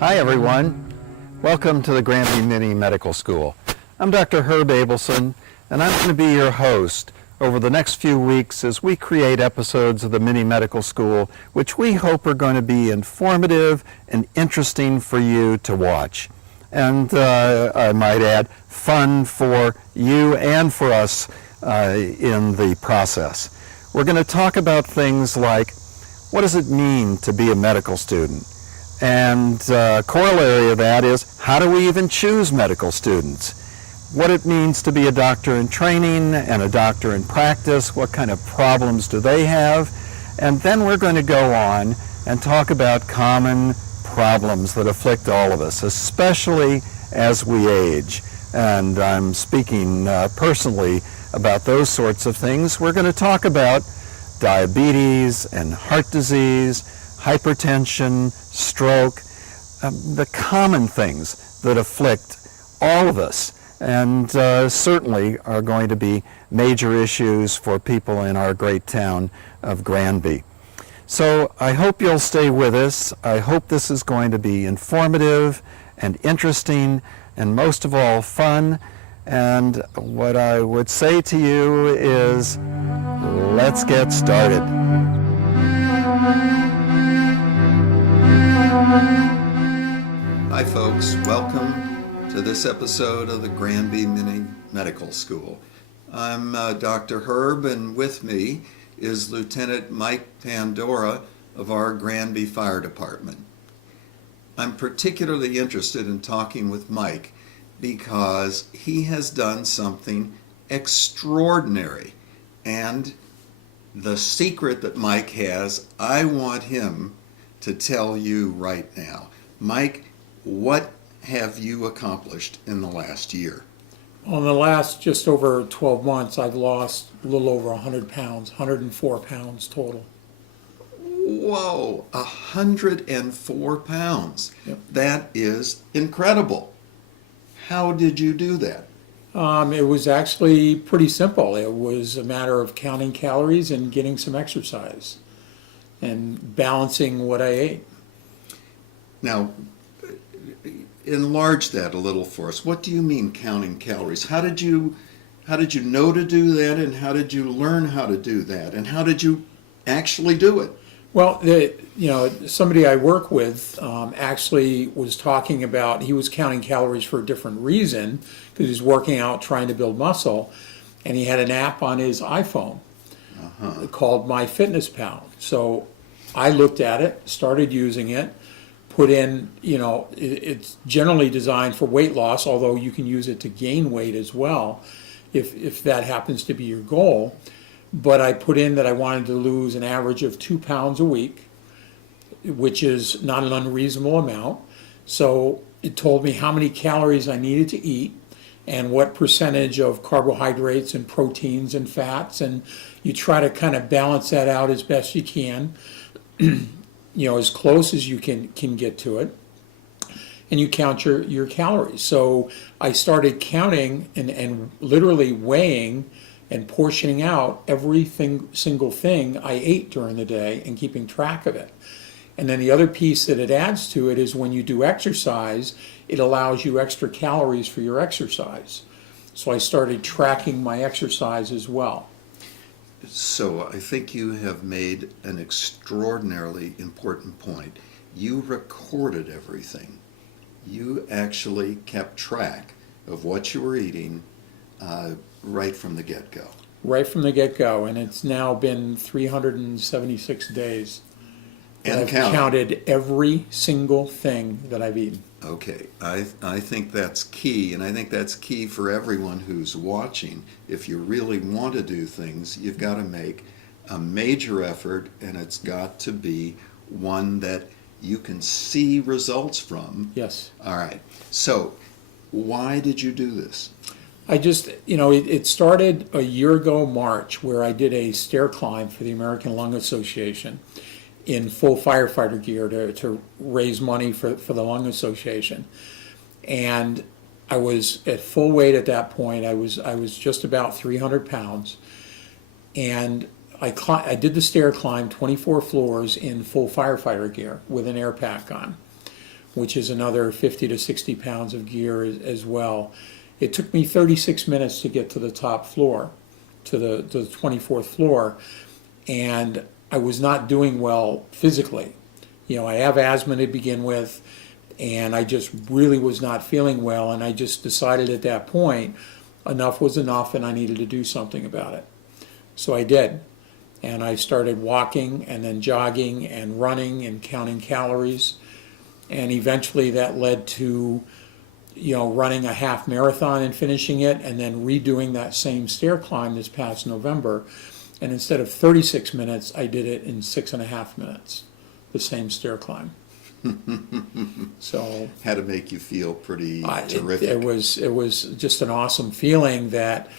Hi everyone, welcome to the Granby Mini Medical School. I'm Dr. Herb Abelson, and I'm going to be your host over the next few weeks as we create episodes of the Mini Medical School which we hope are going to be informative and interesting for you to watch. And I might add, fun for you and for us in the process. We're going to talk about things like, what does it mean to be a medical student? And corollary of that is, how do we even choose medical students? What it means to be a doctor in training and a doctor in practice, what kind of problems do they have? And then we're going to go on and talk about common problems that afflict all of us, especially as we age. And I'm speaking personally about those sorts of things. We're going to talk about diabetes and heart disease, hypertension, stroke, the common things that afflict all of us, and certainly are going to be major issues for people in our great town of Granby. So I hope you'll stay with us. I hope this is going to be informative and interesting and most of all fun. And what I would say to you is, let's get started. Hi folks, welcome to this episode of the Granby Mini Medical School. I'm Dr. Herb, and with me is Lieutenant Mike Pandora of our Granby Fire Department. I'm particularly interested in talking with Mike because he has done something extraordinary. And the secret that Mike has, I want him to tell you right now. Mike, what have you accomplished in the last year? Well, in the last just over 12 months, I've lost a little over 100 pounds, 104 pounds total. Whoa, 104 pounds. Yep. That is incredible. How did you do that? It was actually pretty simple. It was a matter of counting calories and getting some exercise and balancing what I ate. Now, enlarge that a little for us. What do you mean counting calories? How did you know to do that, and how did you learn how to do that, and how did you actually do it? Well, somebody I work with actually was talking about, he was counting calories for a different reason because he's working out trying to build muscle, and he had an app on his iPhone called MyFitnessPal. So I looked at it, started using it, put in, it's generally designed for weight loss, although you can use it to gain weight as well if that happens to be your goal. But I put in that I wanted to lose an average of 2 pounds a week, which is not an unreasonable amount. So it told me how many calories I needed to eat and what percentage of carbohydrates and proteins and fats, and you try to kind of balance that out as best you can, as close as you can get to it, and you count your calories. So I started counting and literally weighing and portioning out everything, single thing I ate during the day and keeping track of it. And then the other piece that it adds to it is when you do exercise, it allows you extra calories for your exercise. So I started tracking my exercise as well. So I think you have made an extraordinarily important point. You recorded everything. You actually kept track of what you were eating right from the get-go. Right from the get-go, and it's now been 376 days. And I've counted every single thing that I've eaten. Okay, I think that's key, and I think that's key for everyone who's watching. If you really want to do things, you've got to make a major effort, and it's got to be one that you can see results from. Yes. All right, so why did you do this? I just, it started a year ago, March, where I did a stair climb for the American Lung Association in full firefighter gear to raise money for the Lung Association. And I was at full weight at that point. I was just about 300 pounds. And I did the stair climb 24 floors in full firefighter gear with an air pack on. which is another 50 to 60 pounds of gear as well. It took me 36 minutes to get to the top floor, to the 24th floor, and I was not doing well physically. I have asthma to begin with, and I just really was not feeling well, and I just decided at that point enough was enough and I needed to do something about it. So I did, and I started walking and then jogging and running and counting calories, and eventually that led to running a half marathon and finishing it, and then redoing that same stair climb this past November, and instead of 36 minutes I did it in 6.5 minutes, the same stair climb. So had to make you feel pretty terrific. It was just an awesome feeling that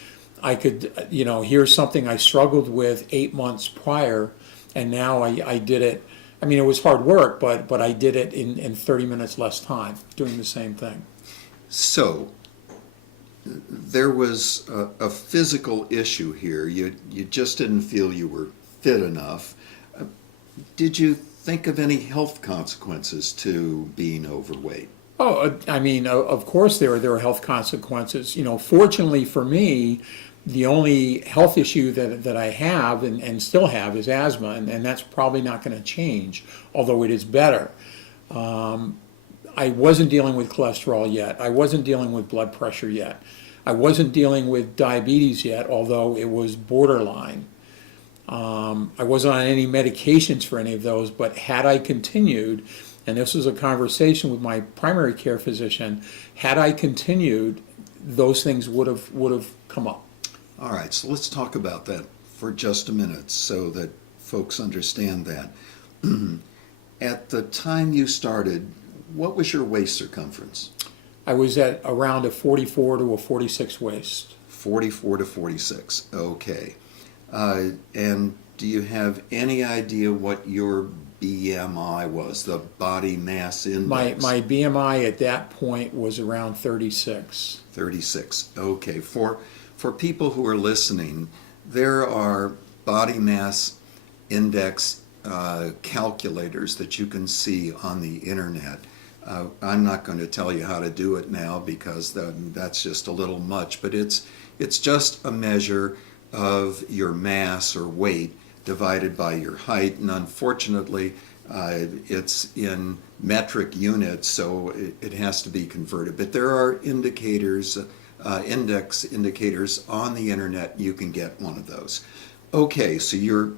I could, here's something I struggled with 8 months prior, and now I did it. I mean, it was hard work, but I did it in 30 minutes less time, doing the same thing. So there was a physical issue here. You just didn't feel you were fit enough. Did you think of any health consequences to being overweight? Oh, I mean, of course there are health consequences. Fortunately for me, the only health issue that I have and still have is asthma, and that's probably not going to change, although it is better. I wasn't dealing with cholesterol yet. I wasn't dealing with blood pressure yet. I wasn't dealing with diabetes yet, although it was borderline. I wasn't on any medications for any of those, but had I continued, and this was a conversation with my primary care physician, had I continued, those things would have come up. All right, so let's talk about that for just a minute so that folks understand that. At the time you started, what was your waist circumference? I was at around a 44 to a 46 waist. 44 to 46, okay. And do you have any idea what your BMI was, the body mass index? My BMI at that point was around 36. 36, okay. For people who are listening, there are body mass index calculators that you can see on the internet. I'm not going to tell you how to do it now because that's just a little much, but it's just a measure of your mass or weight divided by your height, and unfortunately it's in metric units, so it has to be converted. But there are indicators, index indicators on the internet. You can get one of those. Okay, so your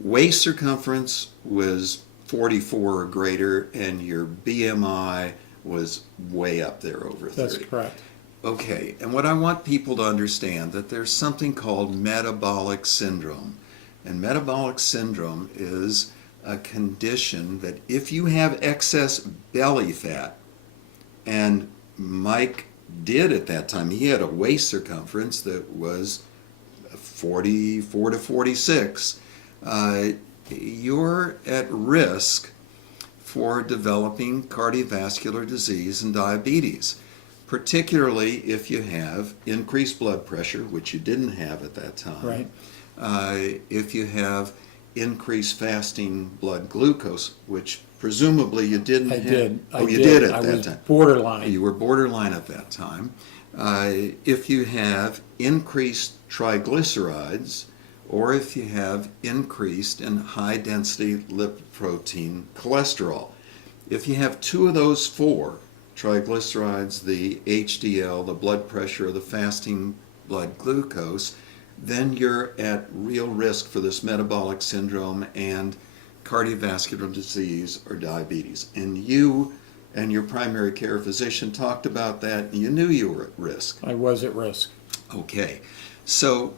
waist circumference was 44 or greater, and your BMI was way up there over 30. That's correct. Okay, and what I want people to understand that there's something called metabolic syndrome. And metabolic syndrome is a condition that if you have excess belly fat, and Mike did at that time, he had a waist circumference that was 44 to 46, you're at risk for developing cardiovascular disease and diabetes, particularly if you have increased blood pressure, which you didn't have at that time. Right. If you have increased fasting blood glucose, which presumably you didn't have. You did at that time. I was borderline. You were borderline at that time. If you have increased triglycerides, or if you have increased and high-density lipoprotein cholesterol. If you have two of those four, triglycerides, the HDL, the blood pressure, the fasting blood glucose, then you're at real risk for this metabolic syndrome and cardiovascular disease or diabetes. And you and your primary care physician talked about that, and you knew you were at risk. I was at risk. Okay, so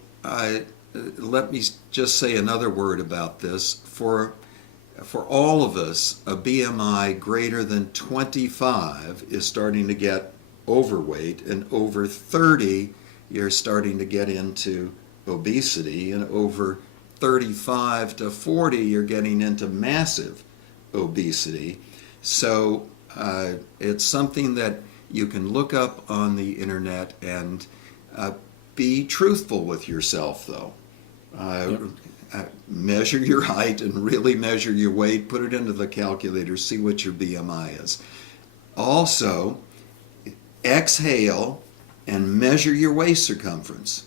let me just say another word about this. For all of us, a BMI greater than 25 is starting to get overweight, and over 30, you're starting to get into obesity, and over 35 to 40, you're getting into massive obesity. So it's something that you can look up on the internet and be truthful with yourself, though. Measure your height and really measure your weight, put it into the calculator, see what your BMI is. Also, exhale and measure your waist circumference.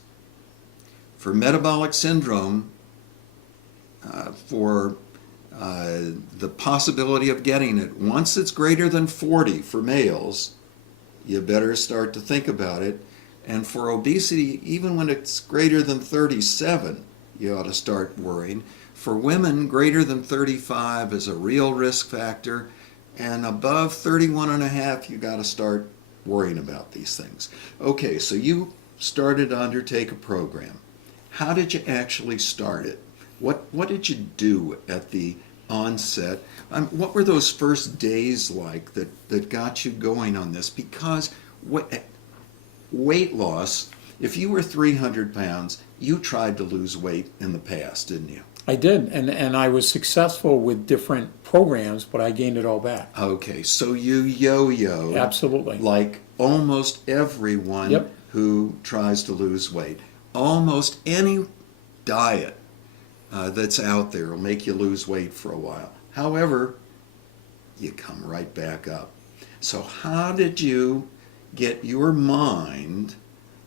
For metabolic syndrome, for the possibility of getting it, once it's greater than 40 for males, you better start to think about it. And for obesity, even when it's greater than 37, you ought to start worrying. For women, greater than 35 is a real risk factor, and above 31 and a half, you got to start worrying about these things. Okay, so you started to undertake a program. How did you actually start it? What did you do at the onset? What were those first days like that got you going on this? Because weight loss, if you were 300 pounds, you tried to lose weight in the past, didn't you? I did, and I was successful with different programs, but I gained it all back. Okay, so you yo-yo. Absolutely. Like almost everyone Yep. who tries to lose weight. Almost any diet that's out there will make you lose weight for a while. However, you come right back up. So how did you get your mind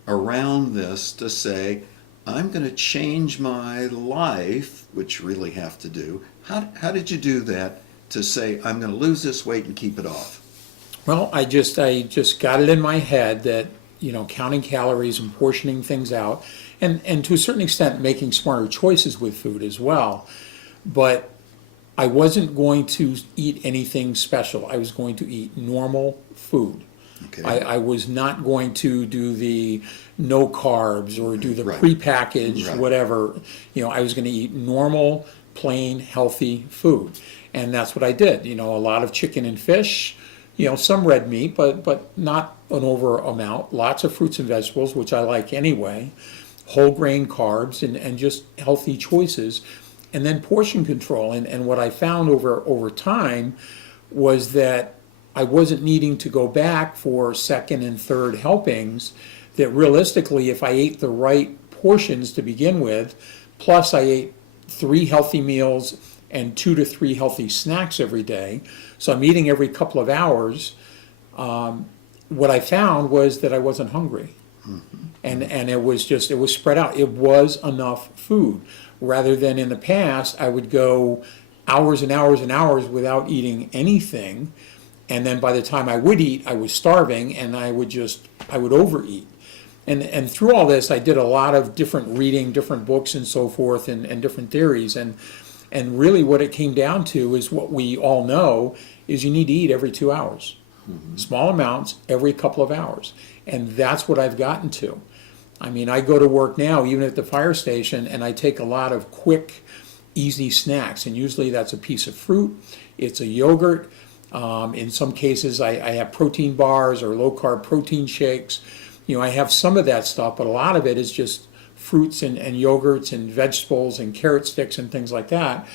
around this to say, I'm going to change my life, which you really have to do? How did you do that to say, I'm going to lose this weight and keep it off? Well, I just got it in my head that, counting calories and portioning things out, and to a certain extent making smarter choices with food as well. But I wasn't going to eat anything special. I was going to eat normal food. Okay. I was not going to do the no carbs or do the Right. prepackaged Right. whatever. I was going to eat normal, plain, healthy food. And that's what I did. A lot of chicken and fish, some red meat, but not an over amount. Lots of fruits and vegetables, which I like anyway. Whole grain carbs and just healthy choices. And then portion control. And what I found over time was that I wasn't needing to go back for second and third helpings, that realistically, if I ate the right portions to begin with, plus I ate 3 healthy meals and 2 to 3 healthy snacks every day, so I'm eating every couple of hours, what I found was that I wasn't hungry. And it was spread out. It was enough food. Rather than in the past, I would go hours and hours and hours without eating anything. And then by the time I would eat, I was starving, and I would overeat. And through all this, I did a lot of different reading, different books and so forth, and different theories. And really what it came down to is what we all know is you need to eat every 2 hours. Mm-hmm. Small amounts every couple of hours. And that's what I've gotten to. I mean, I go to work now, even at the fire station, and I take a lot of quick, easy snacks. And usually that's a piece of fruit, it's a yogurt. In some cases, I have protein bars or low-carb protein shakes. I have some of that stuff, but a lot of it is just fruits and yogurts and vegetables and carrot sticks and things like that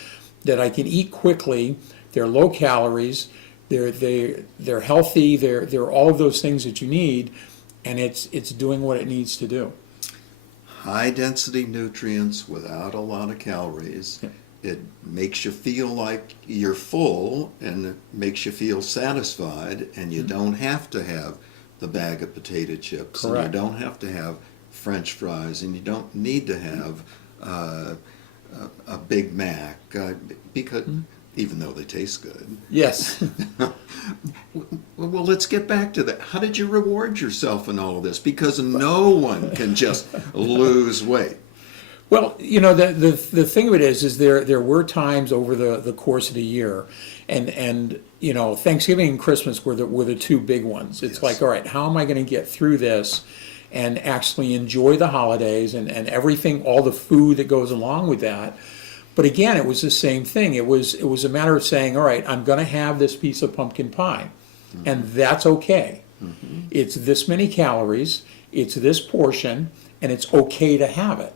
I can eat quickly. They're low calories. They're healthy. They're all of those things that you need, and it's doing what it needs to do. High density nutrients without a lot of calories. Yep. It makes you feel like you're full, and it makes you feel satisfied, and you don't have to have the bag of potato chips. Correct. And you don't have to have French fries, and you don't need to have a Big Mac, because even though they taste good. Yes. Well, let's get back to that. How did you reward yourself in all of this? Because no one can just lose weight. Well, the thing of it is there were times over the course of the year, and Thanksgiving and Christmas were the 2 big ones. It's Yes. like, all right, how am I going to get through this and actually enjoy the holidays and everything, all the food that goes along with that? But again, it was the same thing. It was a matter of saying, all right, I'm going to have this piece of pumpkin pie, and that's okay. Mm-hmm. It's this many calories, it's this portion, and it's okay to have it.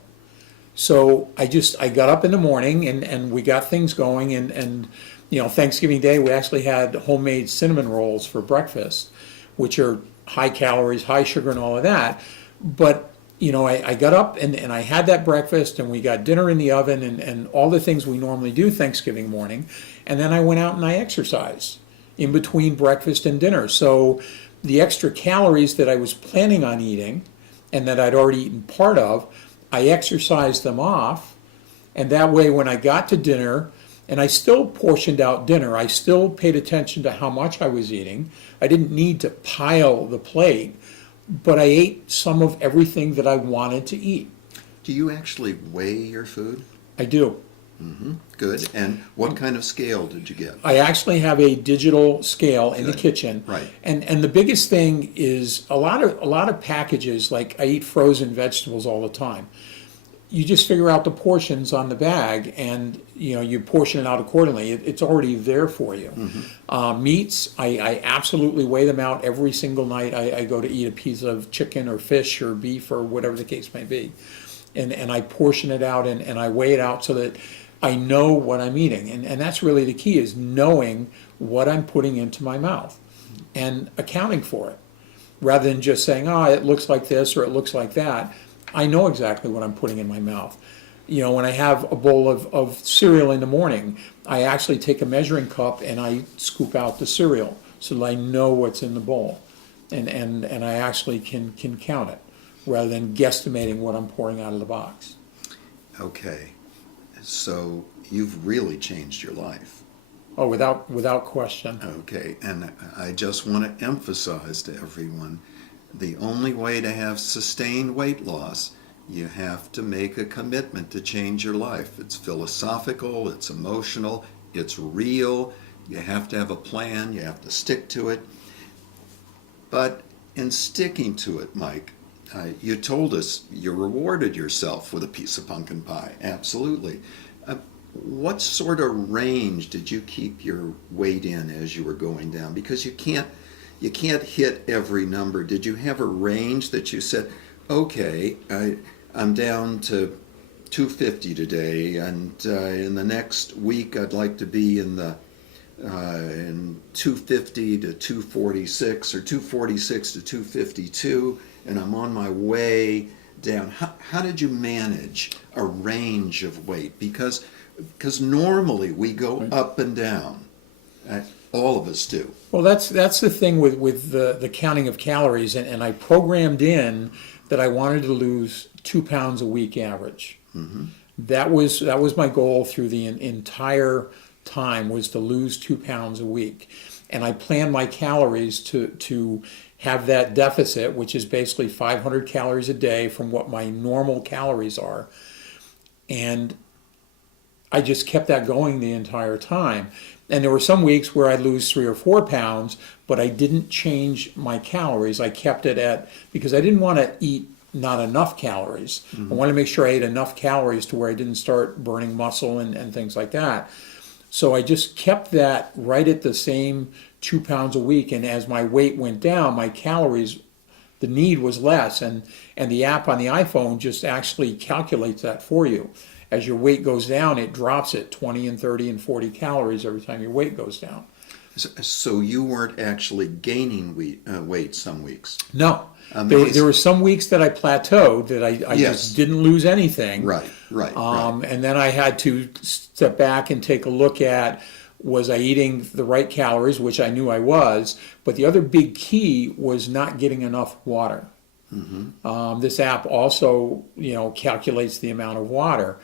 So I got up in the morning and we got things going, and Thanksgiving Day we actually had homemade cinnamon rolls for breakfast, which are high calories, high sugar, and all of that. But I got up and I had that breakfast, and we got dinner in the oven and all the things we normally do Thanksgiving morning, and then I went out and I exercised. in between breakfast and dinner. So the extra calories that I was planning on eating and that I'd already eaten part of, I exercised them off. And that way when I got to dinner, and I still portioned out dinner, I still paid attention to how much I was eating. I didn't need to pile the plate, but I ate some of everything that I wanted to eat. Do you actually weigh your food? I do. Good. And what kind of scale did you get? I actually have a digital scale in the Good. kitchen. Right. And the biggest thing is a lot of packages, like I eat frozen vegetables all the time. You just figure out the portions on the bag and you portion it out accordingly. It's already there for you. Meats, I absolutely weigh them out every single night. I go to eat a piece of chicken or fish or beef or whatever the case may be. And I portion it out and I weigh it out so that I know what I'm eating. And that's really the key, is knowing what I'm putting into my mouth and accounting for it. Rather than just saying, it looks like this or it looks like that. I know exactly what I'm putting in my mouth. When I have a bowl of cereal in the morning, I actually take a measuring cup and I scoop out the cereal so that I know what's in the bowl. And I actually can count it rather than guesstimating what I'm pouring out of the box. Okay. So you've really changed your life. Oh, without question. Okay. And I just want to emphasize to everyone, the only way to have sustained weight loss, you have to make a commitment to change your life. It's philosophical, it's emotional, it's real. You have to have a plan, you have to stick to it. But in sticking to it, Mike, you told us you rewarded yourself with a piece of pumpkin pie. Absolutely. What sort of range did you keep your weight in as you were going down? Because you can't hit every number. Did you have a range that you said, okay, I'm down to 250 today, and in the next week I'd like to be in 250 to 246 or 246 to 252, and I'm on my way down. How did you manage a range of weight? Because normally we go up and down. All of us do. Well, that's the thing with the counting of calories, and I programmed in that I wanted to lose 2 pounds a week average. That was my goal through the entire time, was to lose 2 pounds a week. And I planned my calories to have that deficit, which is basically 500 calories a day from what my normal calories are. And I just kept that going the entire time. And there were some weeks where I'd lose 3 or 4 pounds, but I didn't change my calories. I kept it at, because I didn't want to eat not enough calories. I wanted to make sure I ate enough calories to where I didn't start burning muscle and things like that. So I just kept that right at the same 2 pounds a week. And as my weight went down, my calories, the need was less. And the app on the iPhone just actually calculates that for you. As your weight goes down, it drops it 20 and 30 and 40 calories every time your weight goes down. So you weren't actually gaining weight some weeks? No. There were some weeks that I plateaued, that I just didn't lose anything. Right. And then I had to step back and take a look at, was I eating the right calories, which I knew I was, but the other big key was not getting enough water. This app also, calculates the amount of water.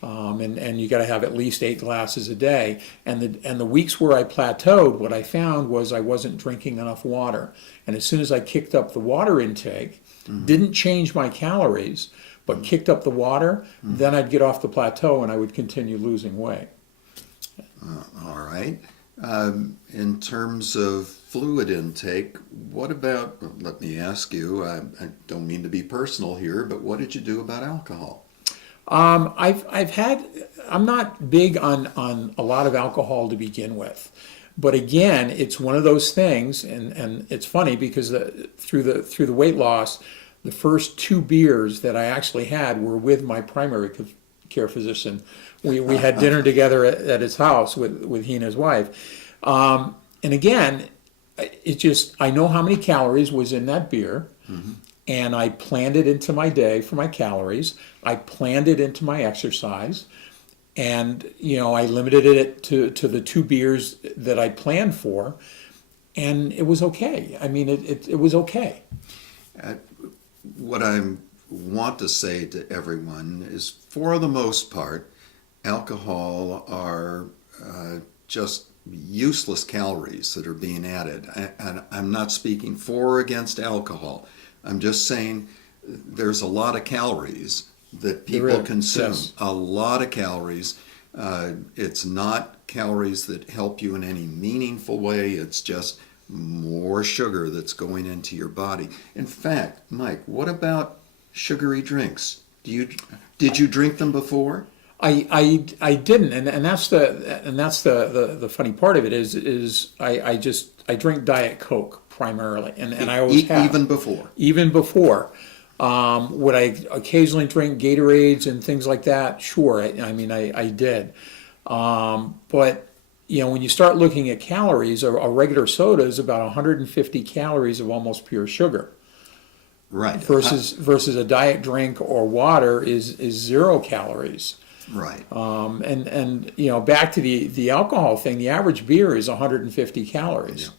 And you got to have at least 8 glasses a day. And the weeks where I plateaued, what I found was I wasn't drinking enough water. And as soon as I kicked up the water intake, didn't change my calories, but kicked up the water, then I'd get off the plateau and I would continue losing weight. All right. In terms of fluid intake, what about, let me ask you, I don't mean to be personal here, but what did you do about alcohol? I'm not big on a lot of alcohol to begin with, but again, it's one of those things, and it's funny because through the weight loss, the first 2 beers that I actually had were with my primary care physician. We had dinner together at his house with he and his wife, and again, it just, I know how many calories was in that beer. And I planned it into my day for my calories. I planned it into my exercise. And, I limited it to the 2 beers that I planned for, and it was okay. I mean, it was okay. What I want to say to everyone is, for the most part, alcohol are just useless calories that are being added. And I'm not speaking for or against alcohol. I'm just saying there's a lot of calories that people consume. Yes. A lot of calories. It's not calories that help you in any meaningful way. It's just more sugar that's going into your body. In fact, Mike, what about sugary drinks? Did you drink them before? I didn't, and that's the funny part of it is I drink Diet Coke primarily, and I always have. Even before. Would I occasionally drink Gatorades and things like that? Sure, I did. But when you start looking at calories, a regular soda is about 150 calories of almost pure sugar. Right. Versus a diet drink or water is 0 calories. Right. And back to the alcohol thing, the average beer is 150 calories.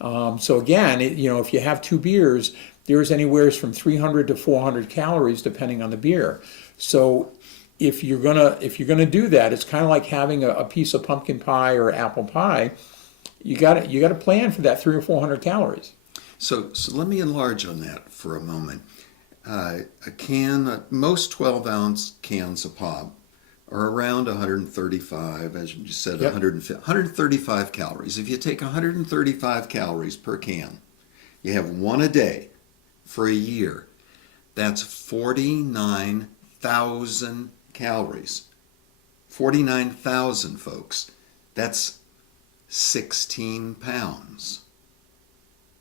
Yeah. So again, if you have 2 beers, there's anywhere from 300 to 400 calories depending on the beer. So if you're gonna do that, it's kind of like having a piece of pumpkin pie or apple pie. You got to plan for that 300 or 400 calories. So let me enlarge on that for a moment. A can, most 12-ounce cans of pop are around 135, as you said, Yep. 135 calories. If you take 135 calories per can, you have one a day for a year. That's 49,000 calories. 49,000, folks. That's 16 pounds.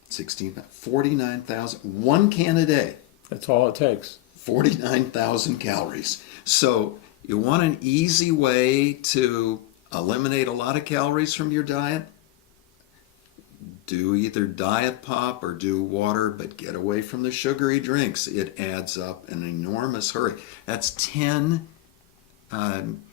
49,000. One can a day. That's all it takes. 49,000 calories. So you want an easy way to eliminate a lot of calories from your diet? Do either diet pop or do water, but get away from the sugary drinks. It adds up in an enormous hurry. That's 10 I'm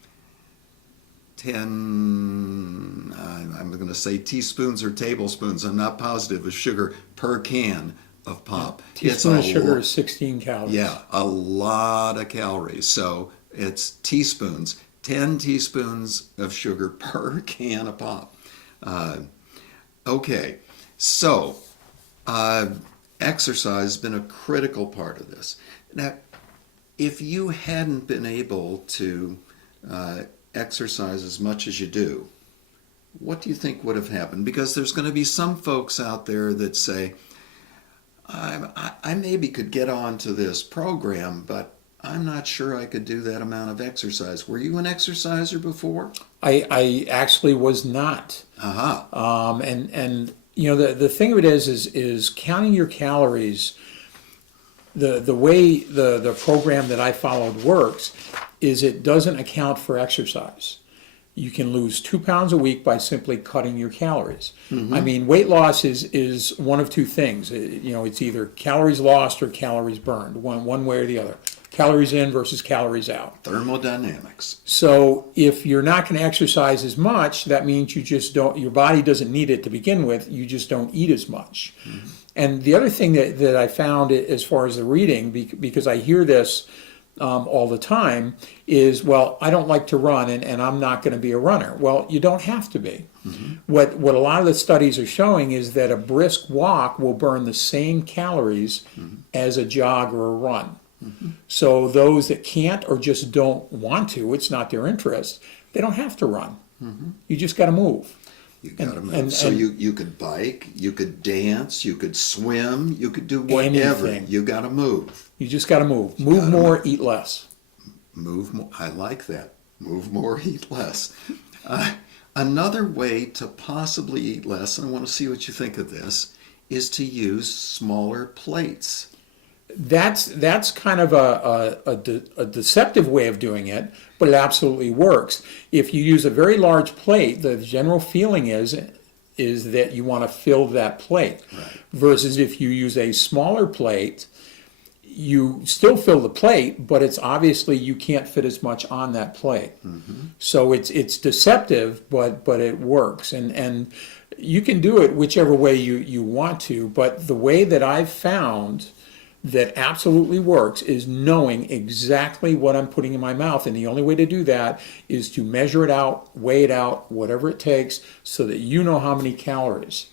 going to say teaspoons or tablespoons, I'm not positive, of sugar per can of pop. Teaspoon of sugar is 16 calories. Yeah, a lot of calories. So it's teaspoons, 10 teaspoons of sugar per can of pop. Okay, so exercise has been a critical part of this. Now, if you hadn't been able to exercise as much as you do, what do you think would have happened? Because there's going to be some folks out there that say, I maybe could get on to this program, but I'm not sure I could do that amount of exercise. Were you an exerciser before? I actually was not. Uh-huh. And the thing of it is counting your calories. The way the program that I followed works is it doesn't account for exercise. You can lose 2 pounds a week by simply cutting your calories. Mm-hmm. I mean, weight loss is one of 2 things. It's either calories lost or calories burned, one way or the other. Calories in versus calories out. Thermodynamics. So if you're not going to exercise as much, that means your body doesn't need it to begin with. You just don't eat as much. Mm-hmm. And the other thing that I found as far as the reading, because I hear this all the time, is, well, I don't like to run and I'm not going to be a runner. Well, you don't have to be. Mm-hmm. What a lot of the studies are showing is that a brisk walk will burn the same calories mm-hmm. as a jog or a run. Mm-hmm. So those that can't or just don't want to, it's not their interest, they don't have to run. Mm-hmm. You just got to move. You got to move. So you could bike, you could dance, you could swim, you could do whatever. Anything. You got to move. You just got to move. Move more, eat less. Move more. I like that. Move more, eat less. Another way to possibly eat less, and I want to see what you think of this, is to use smaller plates. That's kind of a deceptive way of doing it, but it absolutely works. If you use a very large plate, the general feeling is that you want to fill that plate. Right. Versus if you use a smaller plate, you still fill the plate, but it's obviously you can't fit as much on that plate. So it's deceptive, but it works. And you can do it whichever way you want to, but the way that I've found that absolutely works is knowing exactly what I'm putting in my mouth. And the only way to do that is to measure it out, weigh it out, whatever it takes, so that you know how many calories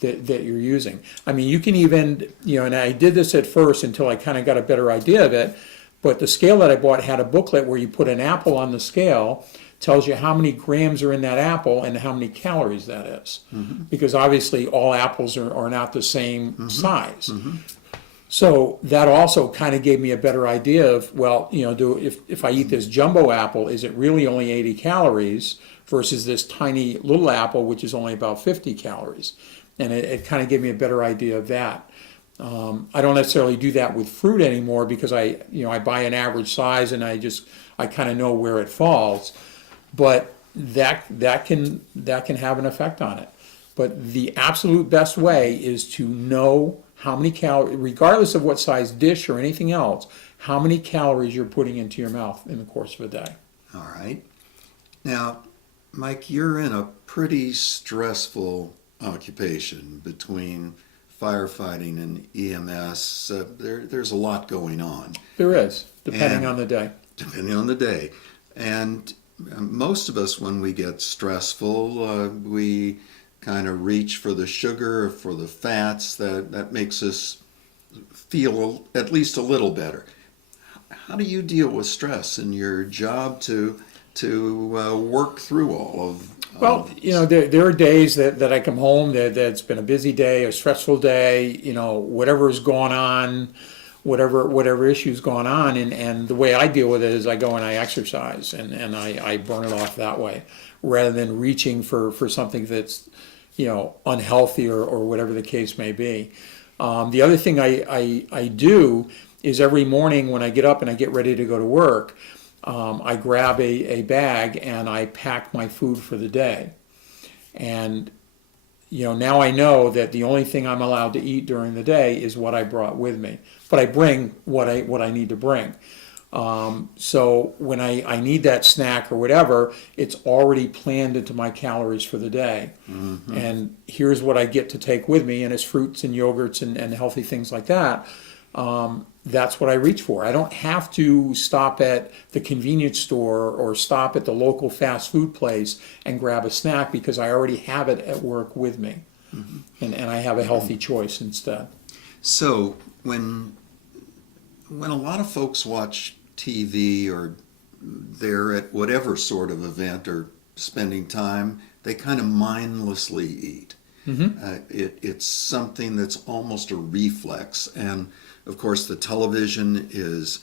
that you're using. I mean, you can even, and I did this at first until I kind of got a better idea of it, but the scale that I bought had a booklet where you put an apple on the scale, tells you how many grams are in that apple and how many calories that is. Because obviously all apples are not the same size. So that also kind of gave me a better idea of, well, if I eat this jumbo apple, is it really only 80 calories versus this tiny little apple, which is only about 50 calories? And it kind of gave me a better idea of that. I don't necessarily do that with fruit anymore because I buy an average size and I kind of know where it falls. But that can have an effect on it. But the absolute best way is to know how many calories, regardless of what size dish or anything else, how many calories you're putting into your mouth in the course of a day. All right. Now, Mike, you're in a pretty stressful occupation between firefighting and EMS. There's a lot going on. There is, depending on the day. Depending on the day. And most of us, when we get stressful, we kind of reach for the sugar, for the fats. That makes us feel at least a little better. How do you deal with stress in your job to work through all of Well, there are days that I come home that's been a busy day, a stressful day, whatever's going on, whatever issue's going on, and the way I deal with it is I go and I exercise and I burn it off that way, rather than reaching for something that's, unhealthy or whatever the case may be. The other thing I do is every morning when I get up and I get ready to go to work, I grab a bag and I pack my food for the day. And, now I know that the only thing I'm allowed to eat during the day is what I brought with me. But I bring what I need to bring. So when I need that snack or whatever, it's already planned into my calories for the day. And here's what I get to take with me, and it's fruits and yogurts and healthy things like that. That's what I reach for. I don't have to stop at the convenience store or stop at the local fast food place and grab a snack because I already have it at work with me. And I have a healthy choice instead. So when a lot of folks watch TV or they're at whatever sort of event or spending time, they kind of mindlessly eat. It's something that's almost a reflex. And of course, the television is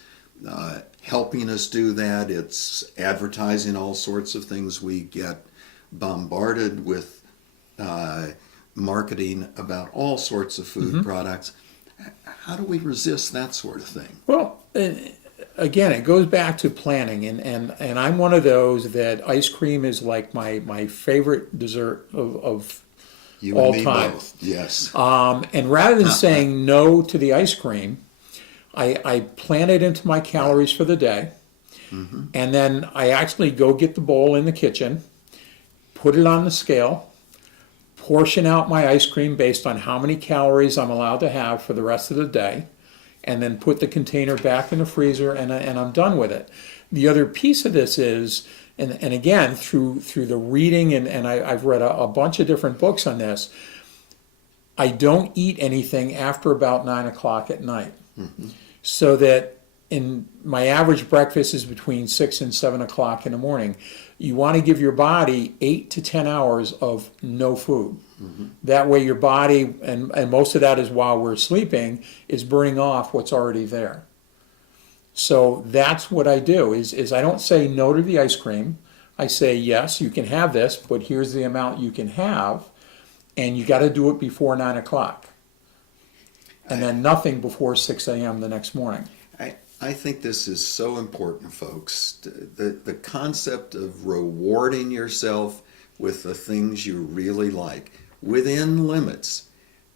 helping us do that. It's advertising all sorts of things. We get bombarded with marketing about all sorts of food products. How do we resist that sort of thing? Well, again, it goes back to planning, and I'm one of those that ice cream is like my favorite dessert of You all and me time. both. Yes. And rather than saying no to the ice cream, I plan it into my calories for the day, and then I actually go get the bowl in the kitchen, put it on the scale, portion out my ice cream based on how many calories I'm allowed to have for the rest of the day, and then put the container back in the freezer, and I'm done with it. The other piece of this is, and again, through the reading, and I've read a bunch of different books on this, I don't eat anything after about 9 o'clock at night. So that in my average breakfast is between 6 and 7 o'clock in the morning. You want to give your body 8 to 10 hours of no food. That way your body, and most of that is while we're sleeping, is burning off what's already there. So that's what I do, is I don't say no to the ice cream. I say, yes, you can have this, but here's the amount you can have, and you got to do it before 9 o'clock. And then nothing before 6 a.m. the next morning. I think this is so important, folks. The concept of rewarding yourself with the things you really like, within limits.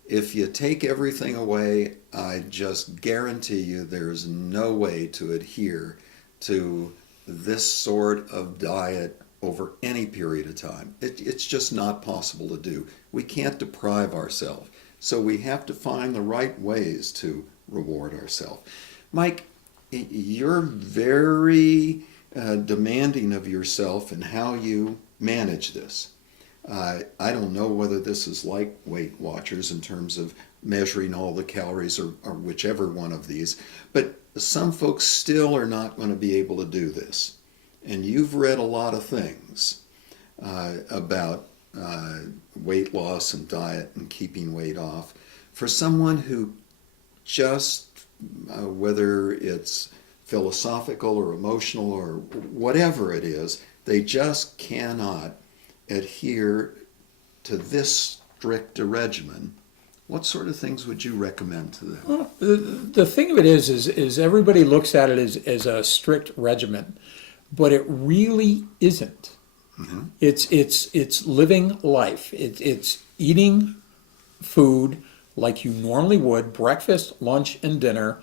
If you take everything away, I just guarantee you there's no way to adhere to this sort of diet over any period of time. It's just not possible to do. We can't deprive ourselves. So we have to find the right ways to reward ourselves. Mike, you're very demanding of yourself and how you manage this. I don't know whether this is like Weight Watchers in terms of measuring all the calories or whichever one of these, but some folks still are not going to be able to do this. And you've read a lot of things about weight loss and diet and keeping weight off. For someone who just, whether it's philosophical or emotional or whatever it is, they just cannot adhere to this strict a regimen, what sort of things would you recommend to them? Well, the thing of it is everybody looks at it as a strict regimen, but it really isn't. Mm-hmm. It's living life. It's eating food like you normally would, breakfast, lunch, and dinner,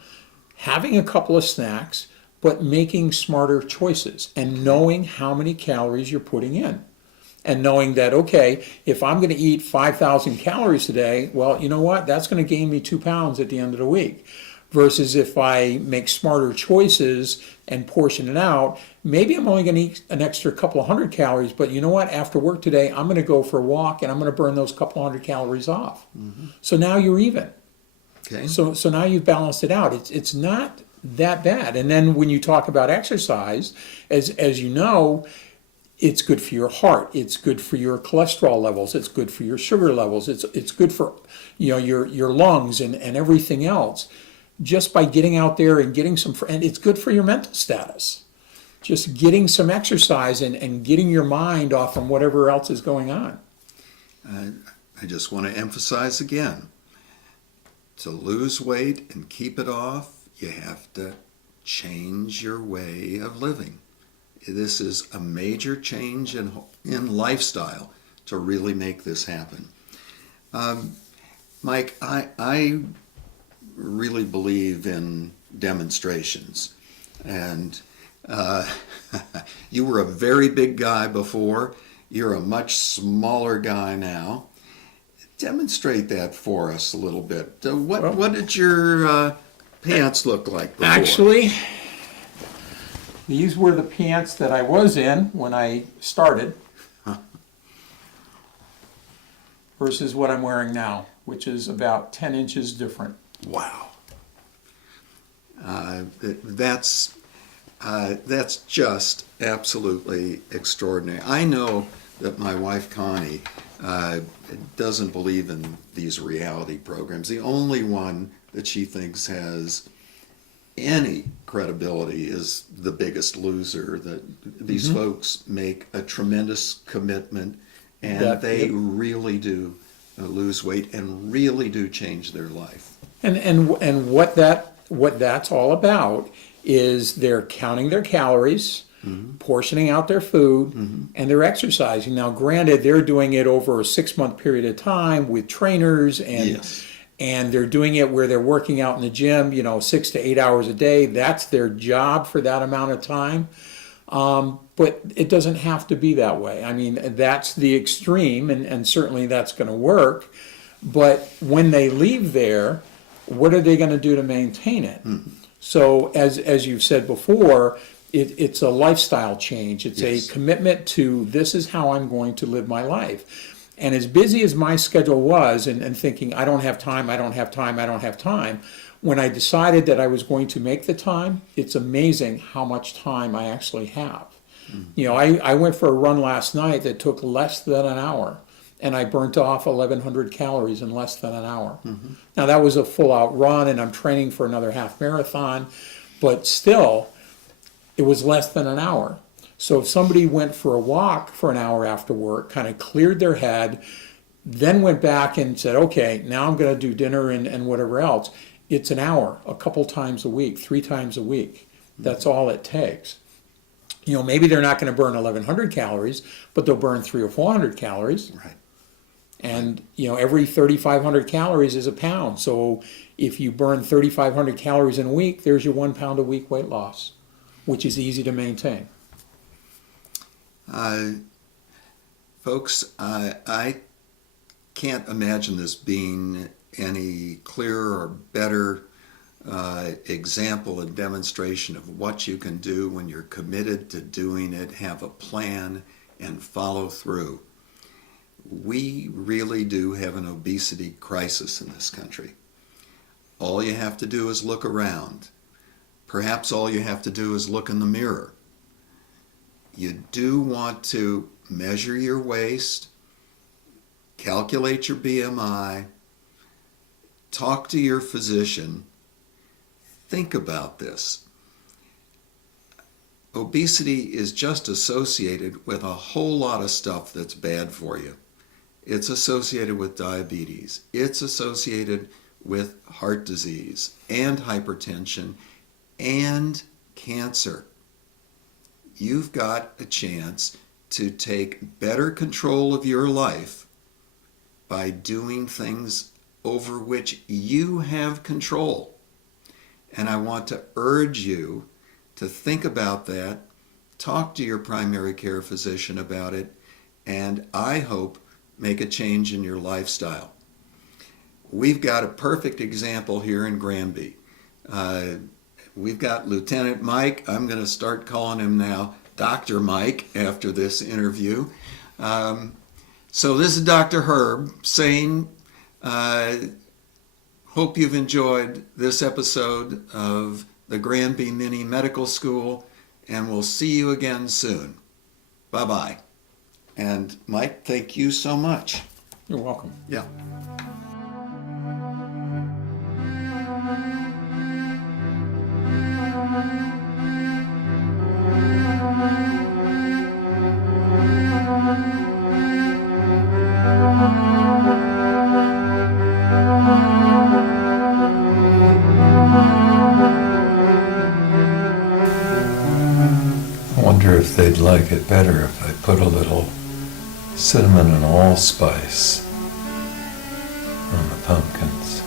having a couple of snacks, but making smarter choices and knowing how many calories you're putting in. And knowing that, okay, if I'm going to eat 5,000 calories today, well, you know what? That's going to gain me 2 pounds at the end of the week. Versus if I make smarter choices and portion it out, maybe I'm only going to eat an extra couple of hundred calories, but you know what? After work today, I'm going to go for a walk and I'm going to burn those couple hundred calories off. Mm-hmm. So now you're even. Okay. So now you've balanced it out. It's not that bad. And then when you talk about exercise, as you know, it's good for your heart. It's good for your cholesterol levels. It's good for your sugar levels. It's good for your lungs and everything else. Just by getting out there and getting and it's good for your mental status. Just getting some exercise and getting your mind off from whatever else is going on. I just want to emphasize again, to lose weight and keep it off, you have to change your way of living. This is a major change in lifestyle to really make this happen. Mike, I really believe in demonstrations. And you were a very big guy before. You're a much smaller guy now. Demonstrate that for us a little bit. What did your pants look like before? Actually, these were the pants that I was in when I started versus what I'm wearing now, which is about 10 inches different. Wow. That's just absolutely extraordinary. I know that my wife Connie doesn't believe in these reality programs. The only one that she thinks has any credibility is The Biggest Loser. That these mm-hmm. folks make a tremendous commitment, and they really do lose weight and really do change their life. And what that's all about is they're counting their calories, mm-hmm. portioning out their food, mm-hmm. and they're exercising. Now, granted, they're doing it over a 6-month period of time with trainers and. Yes. And they're doing it where they're working out in the gym, 6 to 8 hours a day. That's their job for that amount of time. But it doesn't have to be that way. I mean, that's the extreme, and certainly that's going to work. But when they leave there, what are they going to do to maintain it? Mm-hmm. So as you've said before, it's a lifestyle change. It's yes. a commitment to this is how I'm going to live my life. And as busy as my schedule was and thinking, I don't have time, when I decided that I was going to make the time, it's amazing how much time I actually have. Mm-hmm. I went for a run last night that took less than an hour, and I burnt off 1,100 calories in less than an hour. Mm-hmm. Now, that was a full-out run, and I'm training for another half marathon, but still, it was less than an hour. So if somebody went for a walk for an hour after work, kind of cleared their head, then went back and said, okay, now I'm going to do dinner and whatever else, it's an hour, a couple times a week, 3 times a week. That's all it takes. Maybe they're not going to burn 1,100 calories, but they'll burn 300 or 400 calories. Right. And, every 3,500 calories is a pound. So if you burn 3,500 calories in a week, there's your 1 pound a week weight loss, which is easy to maintain. Folks, I can't imagine this being any clearer or better example and demonstration of what you can do when you're committed to doing it, have a plan, and follow through. We really do have an obesity crisis in this country. All you have to do is look around. Perhaps all you have to do is look in the mirror. You do want to measure your waist, calculate your BMI, talk to your physician. Think about this. Obesity is just associated with a whole lot of stuff that's bad for you. It's associated with diabetes. It's associated with heart disease and hypertension and cancer. You've got a chance to take better control of your life by doing things over which you have control. And I want to urge you to think about that, talk to your primary care physician about it, and I hope make a change in your lifestyle. We've got a perfect example here in Granby. We've got Lieutenant Mike. I'm going to start calling him now Dr. Mike after this interview. So this is Dr. Herb saying, hope you've enjoyed this episode of the Granby Mini Medical School, and we'll see you again soon. Bye-bye. And Mike, thank you so much. You're welcome. Yeah. I wonder if they'd like it better if I put a little cinnamon and allspice on the pumpkins.